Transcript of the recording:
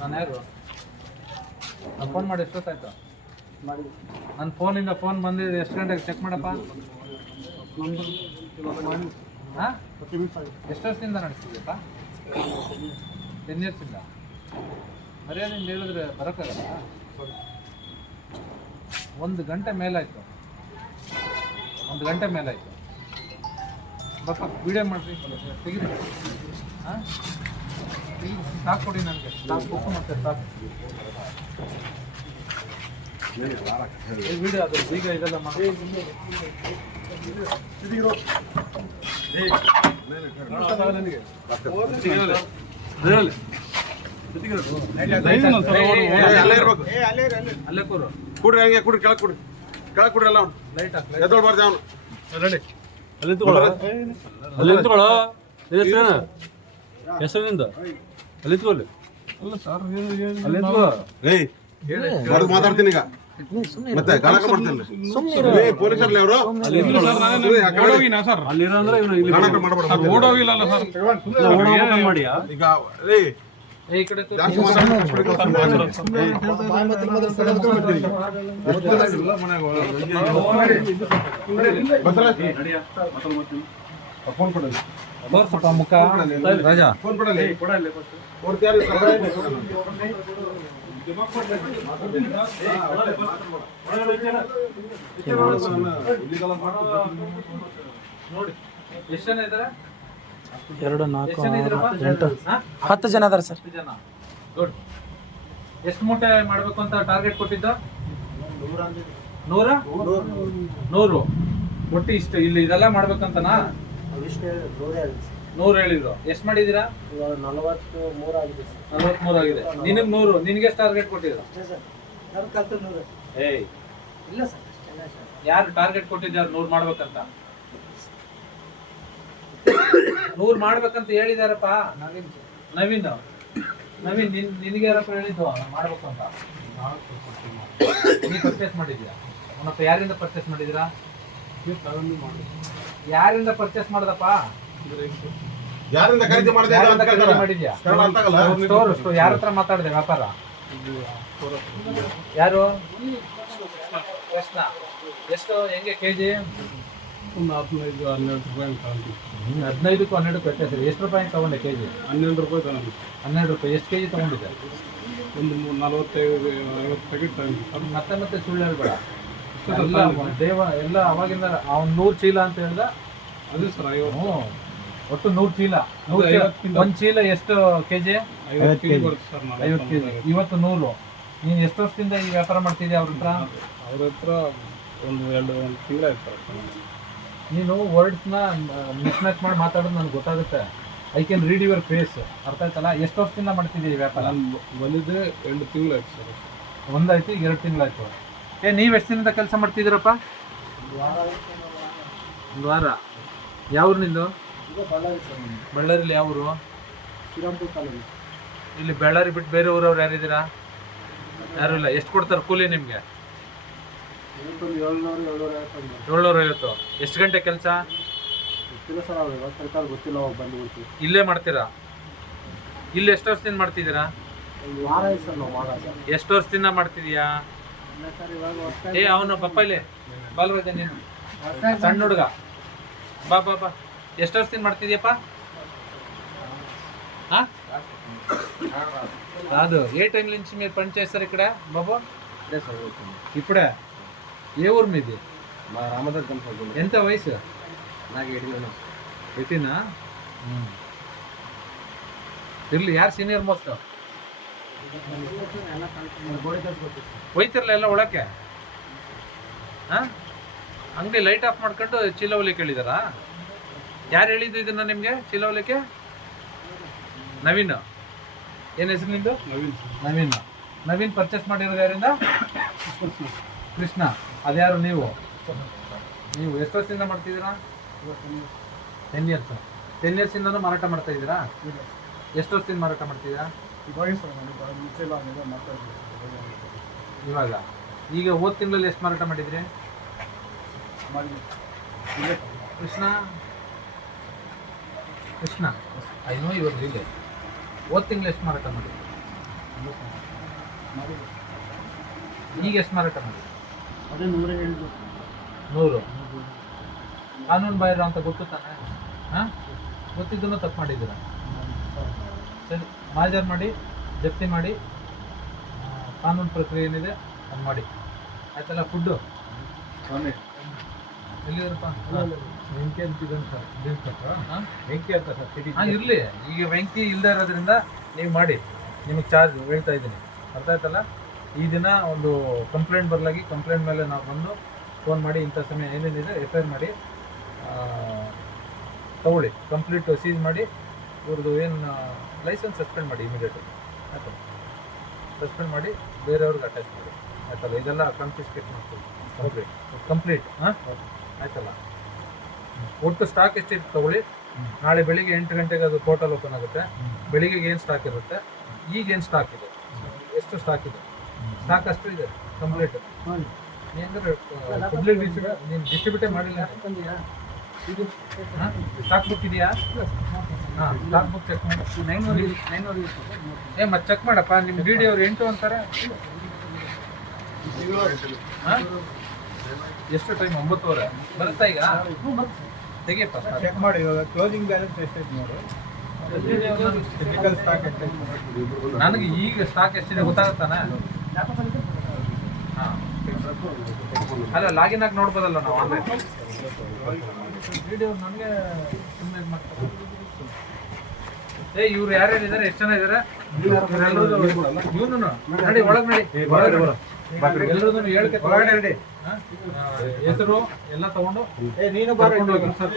ನಾನು ಯಾರು ನಾನು ಫೋನ್ ಮಾಡಿ ಎಷ್ಟೊತ್ತಾಯ್ತು ನನ್ನ ಫೋನಿಂದ ಫೋನ್ ಬಂದಿದೆ ಎಷ್ಟು ಗಂಟೆಗೆ ಚೆಕ್ ಮಾಡಪ್ಪ ಹಾಂ ಎಷ್ಟು ವರ್ಷದಿಂದ ನಡೆಸ್ತಿದ್ಯಪ್ಪ 10 ಇಯರ್ಸಿಂದ ಮರ್ಯಾದಿಂದ ಹೇಳಿದ್ರೆ ಬರೋಕ್ಕಾಗಲ್ಲ 1 ಗಂಟೆ ಮೇಲಾಯಿತು 1 ಗಂಟೆ ಮೇಲಾಯಿತು ಬಪ್ಪ ವಿಡಿಯೋ ಮಾಡಿರಿ ತೆಗೀರಿ ಹಾಂ ಸಾಕು ಕೊಡಿ ನನಗೆ ಸಾಕು ಬುಕ್ ಮತ್ತೆ ಸಾಕು ವಿಡಿಯೋ ಅದು ಈಗ ಇದೆಲ್ಲ ಮಾಡಿ ಅಲ್ಲೇ ಕೂರು ಕುಡ್ರಿ ಹಂಗೆ ಕುಡ್ರಿ ಕೆಳಗೆ ಕುಡ್ರಿ ಕೆಳಗೆ ಕುಡ್ರಿ ಎಲ್ಲ ಲೈಟ್ ಹಾಕಿ ಎದ್ದೋಡ್ಬಾರ್ದು ಅವನು ರೆಡಿ ಅಲ್ಲಿ ನಿಂತ್ಕೊಳ್ಳೋ ಹೆಸರಿನಿಂದ ಅಲ್ಲಿ ನಿಂತ್ಕೊಳ್ಳಿ ಅಲ್ಲ ಸರ್ ಅಲ್ಲಿ ನಿಂತ್ಕೋ ಏಯ್ ಮಾತಾಡ್ತೀನಿ ಈಗ ಮತ್ತೆ ಗಾಣಕ ಮಾಡ್ತೀನಿ ಪೊಲೀಸರ್ಲಿ ಅವರು ಅಲ್ಲಿರೋ ಅಂದ್ರೆ ಗಾಣಕ ಮಾಡಬೇಡ ಮಾಡಿಯಾ ಈಗ ಏಯ್ ಈ ಕಡೆ ಜಾಸ್ತಿ ಫೋನ್ ಕೊಡಲಿ ತೋರ್ಸಪ್ಪ ಮುಖ ರಾಜಾ ಫೋನ್ ಕೊಡಲಿ ನೋಡಿ ಎಷ್ಟು ಜನ ಇದ್ದಾರೆ 2 4 6 8 10 ಜನ ಅದಾರ ಸರ್ 10 ಜನ ಗುಡ್ ಎಷ್ಟು ಮೂಟೆ ಮಾಡಬೇಕು ಅಂತ ಟಾರ್ಗೆಟ್ ಕೊಟ್ಟಿದ್ದ 100 ಒಟ್ಟು ಇಷ್ಟು ಇಲ್ಲಿ ಇದೆಲ್ಲ ಮಾಡ್ಬೇಕಂತನಾ 100 ಹೇಳಿದ್ರು ಎಷ್ಟು ಮಾಡಿದೀರಾ 43 ಆಗಿದೆ ನಿನಗೆ 100 ನಿನಗೆ ಎಷ್ಟು ಟಾರ್ಗೆಟ್ ಕೊಟ್ಟಿದ್ರು ಏಯ್ ಯಾರು ಟಾರ್ಗೆಟ್ ಕೊಟ್ಟಿದ್ದಾರೆ 100 ಮಾಡ್ಬೇಕಂತ 100 ಮಾಡ್ಬೇಕಂತ ಹೇಳಿದಾರಪ್ಪ ನವೀನ್ ನಿನಗೆ ಯಾರಪ್ಪ ಹೇಳಿದ್ದು ಮಾಡ್ಬೇಕು ಅಂತ ನೀ ಪರ್ಚೇಸ್ ಮಾಡಿದ್ಯಾ ಅವನಪ್ಪ ಯಾರಿಂದ ಪರ್ಚೇಸ್ ಮಾಡಿದಿರಾ ಯಾರಿಂದ ಪರ್ಚೇಸ್ ಮಾಡ್ದಪ್ಪ ಯಾರಿಂದ ಖರೀದಿ ಮಾಡಿದ್ಯಾ ಸ್ಟೋರ್ ಯಾರ ಹತ್ರ ಮಾತಾಡಿದೆ ವ್ಯಾಪಾರ ಯಾರು ಎಷ್ಟು ಹೆಂಗೆ ಕೆಜಿ 15-12 ರೂಪಾಯಿ 15ಕ್ಕೂ 12ಕ್ಕೂ ವ್ಯತ್ಯಾಸ ಎಷ್ಟು ರೂಪಾಯಿ ತಗೊಂಡೆ ಕೆಜಿ 12 ರೂಪಾಯಿ ತಗೊಂಡು 12 ರೂಪಾಯಿ ಎಷ್ಟು ಕೆಜಿ ತಗೊಂಡಿದ್ದೆ ಒಂದು 45-50 ಪ್ಯಾಕೆಟ್ ತಗೊಂಡು ಮತ್ತೆ ಸುಳ್ಳು ಹೇಳ್ಬೇಡ ದೇವ ಎಲ್ಲ ಅವಾಗಿಂದ ಅವ್ನು 100 ಚೀಲ ಅಂತ ಹೇಳ್ದ ಅದು ಸರ್ 50 ಒಟ್ಟು 100 ಚೀಲ 1 ಚೀಲ ಎಷ್ಟು ಕೆಜಿ 50 ಕೆಜಿ ಬರುತ್ತೆ ಸರ್ 50 ಕೆಜಿ ಇವತ್ತು 100 ನೀನು ಎಷ್ಟು ವರ್ಷದಿಂದ ಈ ವ್ಯಾಪಾರ ಮಾಡ್ತಿದ್ಯಾ ಅವ್ರ ಹತ್ರ ಒಂದು ತಿಂಗಳಾಯ್ತು ನೀನು ವರ್ಡ್ಸ್ನ ಮಿಸ್ಮ್ಯಾಚ್ ಮಾಡಿ ಮಾತಾಡೋದು ನನಗೆ ಗೊತ್ತಾಗುತ್ತೆ I can read your face ಅರ್ಥ ಆಯ್ತಲ್ಲ ಎಷ್ಟು ವರ್ಷದಿಂದ ಮಾಡ್ತಿದ್ದೀಯ ಈ ವ್ಯಾಪಾರ ಬಂದಿದ್ದೆ 2 ತಿಂಗಳಾಯ್ತು ಸರ್ ಒಂದಾಯ್ತು 2 ತಿಂಗಳಾಯ್ತು ನೀವು ಎಷ್ಟು ದಿನದಿಂದ ಕೆಲಸ ಮಾಡ್ತಿದ್ದೀರಪ್ಪ 1 ವಾರ ಯಾವ್ರು ನಿಂದು ಬಳ್ಳಾರಿಲಿ ಯಾವರು ಇಲ್ಲಿ ಬಳ್ಳಾರಿ ಬಿಟ್ಟು ಬೇರೆ ಊರವ್ರು ಯಾರಿದ್ದೀರಾ ಯಾರು ಇಲ್ಲ ಎಷ್ಟು ಕೊಡ್ತಾರೆ ಕೂಲಿ ನಿಮಗೆ 750 ಎಷ್ಟು ಗಂಟೆ ಕೆಲಸ ಇಲ್ಲೇ ಮಾಡ್ತೀರಾ ಇಲ್ಲಿ ಎಷ್ಟು ವರ್ಷದಿಂದ ಮಾಡ್ತಿದ್ದೀರಾ ಎಷ್ಟು ವರ್ಷದಿಂದ ಮಾಡ್ತಿದೀಯಾ ಅವನು ಪಪ್ಪ ಇಲ್ಲಿ ಬಾಲ್ರಾಜ ನೀನು ಸಣ್ಣ ಹುಡುಗ ಬಾ ಎಷ್ಟು ವರ್ಷದಿಂದ ಮಾಡ್ತಿದ್ಯಪ್ಪ కాదు ఏ టైం నుంచి మీరు పని చేస్తారు ఇక్కడ బాబు ఇప్పుడే ఏ ఊరు మీది ఎంత వయసు నాకు 18 ಇರ್ಲಿ ಯಾರು ಸೀನಿಯರ್ ಮೋಸ್ಟ್ ಹೋಯ್ತಿರಲ್ಲ ಎಲ್ಲ ಒಳಕ್ಕೆ ಅಂಗಡಿ ಲೈಟ್ ಆಫ್ ಮಾಡ್ಕೊಂಡು ಚೀಲ ಹೊಲಿಕ್ಕೆ ಹೇಳಿದಾರಾ ಯಾರು ಹೇಳಿದ್ದು ಇದನ್ನ ನಿಮಗೆ ಚೀಲ ಹೊಲಿಕ್ಕೆ ನವೀನ್ ಏನು ಹೆಸರು ನಿಂದು ನವೀನ್ ಪರ್ಚೇಸ್ ಮಾಡಿರೋದು ಯಾರಿಂದ ಕೃಷ್ಣ ಅದ್ಯಾರು ನೀವು ಎಷ್ಟು ವರ್ಷದಿಂದ ಮಾಡ್ತಿದ್ದೀರಾ 10 ಇಯರ್ಸ್ 10 ಇಯರ್ಸಿಂದನೂ ಮಾರಾಟ ಮಾಡ್ತಾ ಇದ್ದೀರಾ ಎಷ್ಟು ವರ್ಷದಿಂದ ಮಾರಾಟ ಮಾಡ್ತಿದ್ದೀರಾ ಇವಾಗ ಈಗ ಹೋದ ತಿಂಗಳಲ್ಲಿ ಎಷ್ಟು ಮಾರಾಟ ಮಾಡಿದ್ರಿ ಕೃಷ್ಣ ಕೃಷ್ಣ ಐನೋ ಇವಾಗ ಇಲ್ಲಿ ಹೋದ ತಿಂಗಳು ಎಷ್ಟು ಮಾರಾಟ ಮಾಡಿ ಈಗ ಎಷ್ಟು ಮಾರಾಟ ಮಾಡಿ ಅದೇ 100 ಕಾನೂನು ಬಾಹಿರ ಅಂತ ಗೊತ್ತು ತಾನೆ ಹಾಂ ಗೊತ್ತಿದ್ದನ್ನು ತಪ್ಪು ಮಾಡಿದ್ದೀರ ಸರಿ ಮಾಜರ್ ಮಾಡಿ ಜಪ್ತಿ ಮಾಡಿ ಕಾನೂನು ಪ್ರಕ್ರಿಯೆ ಏನಿದೆ ಅದು ಮಾಡಿ ಆಯ್ತಲ್ಲ ಫುಡ್ಡು ಎಲ್ಲಿರಪ್ಪ ಬೆಂಕಿ ಅಂತಿದ್ದಾನೆ ಸರ್ ಹಾಂ ಬೆಂಕಿ ಅಂತ ಸರ್ ಸಿಟಿ ಹಾಂ ಇರಲಿ ಈಗ ಬೆಂಕಿ ಇಲ್ಲದೆ ಇರೋದ್ರಿಂದ ನೀವು ಮಾಡಿ ನಿಮಗೆ ಚಾರ್ಜ್ ಹೇಳ್ತಾ ಇದ್ದೀನಿ ಅರ್ಥ ಆಯ್ತಲ್ಲ ಈ ದಿನ ಒಂದು ಕಂಪ್ಲೇಂಟ್ ಬರಲಾಗಿ ಕಂಪ್ಲೇಂಟ್ ಮೇಲೆ ನಾವು ಬಂದು ಫೋನ್ ಮಾಡಿ ಇಂಥ ಸಮಯ ಏನೇನಿದೆ FIR ಮಾಡಿ ತಗೊಳ್ಳಿ ಕಂಪ್ಲೀಟ್ ಸೀಸ್ ಮಾಡಿ ಇವ್ರದ್ದು ಏನು ಲೈಸೆನ್ಸ್ ಸಸ್ಪೆಂಡ್ ಮಾಡಿ ಇಮಿಡಿಯೇಟಾಗಿ ಆಯ್ತಲ್ಲ ಸಸ್ಪೆಂಡ್ ಮಾಡಿ ಬೇರೆಯವ್ರಿಗೆ ಅಟ್ಯಾಚ್ ಮಾಡಿ ಆಯ್ತಲ್ಲ ಇದೆಲ್ಲ ಕನ್ಫಿಸ್ಕೇಟ್ ಮಾಡ್ತೀವಿ ಕಂಪ್ಲೀಟ್ ಹಾಂ ಆಯ್ತಲ್ಲ ಒಟ್ಟು ಸ್ಟಾಕ್ ಎಷ್ಟಿದೆ ತಗೊಳ್ಳಿ ನಾಳೆ ಬೆಳಿಗ್ಗೆ 8 ಗಂಟೆಗೆ ಅದು ಪೋರ್ಟಲ್ ಓಪನ್ ಆಗುತ್ತೆ ಬೆಳಿಗ್ಗೆಗೆ ಏನು ಸ್ಟಾಕ್ ಇರುತ್ತೆ ಈಗ ಏನು ಸ್ಟಾಕ್ ಇದೆ ಎಷ್ಟು ಸ್ಟಾಕ್ ಇದೆ ಸ್ಟಾಕ್ ಅಷ್ಟು ಇದೆ ಕಂಪ್ಲೀಟ್ ನೀಂದ್ರೆ ಪಬ್ಲಿಕ್ ನೀನು ಡಿಸ್ಟ್ರಿಬ್ಯೂಟೇ ಮಾಡಿಲ್ಲ ಹಾಂ ಸ್ಟಾಕ್ ಬುಕ್ ಇದೆಯಾ ಹಾಂ ಸ್ಟಾಕ್ ಬುಕ್ ಚೆಕ್ ಮಾಡಿ 900 ಮತ್ತೆ ಚೆಕ್ ಮಾಡಪ್ಪ ನಿಮ್ಮ ಡಿ ಅವ್ರು 8 ಅಂತಾರೆ ಹಾಂ ಎಷ್ಟು ಟೈಮ್ 9:00 ಬರುತ್ತಾ ಈಗ ತೆಗಿಯಪ್ಪ ಚೆಕ್ ಮಾಡಿ ಇವಾಗ ಕ್ಲೋಸಿಂಗ್ ಬ್ಯಾಲೆನ್ಸ್ ಎಷ್ಟೈತೆ ನೋಡು ಫಿಸಿಕಲ್ ಸ್ಟಾಕ್ ಎಷ್ಟೈತೆ ನನಗೆ ಈಗ ಸ್ಟಾಕ್ ಎಷ್ಟಿದೆ ಗೊತ್ತಾಗುತ್ತಾನೆ ಹಾಂ ಅಲ್ಲ ಲಾಗಿನ್ ಆಗಿ ನೋಡ್ಬೋದಲ್ಲ ನಾವು ಆನ್ಲೈನ್ ವಿಡಿಯೋ ನನಗೆ ಸುಮ್ಮನೆ ಮಾಡ್ತಾರೆ ಇವ್ರು ಯಾರ್ಯಾರು ಇದ್ದಾರೆ ಎಷ್ಟು ಜನ ಇದ್ದಾರೆ ಇವನು ನಡಿ ಒಳಗೆ ನಡಿ ಎಲ್ಲರದ್ದು ಹೇಳ್ಕೆ ಒಳಗಡೆ ನಡಿ ಹೆಸರು ಎಲ್ಲ ತಗೊಂಡು ನೀನು ಕರ್ಕೊಂಡು ಹೋಗಿ ಸರ್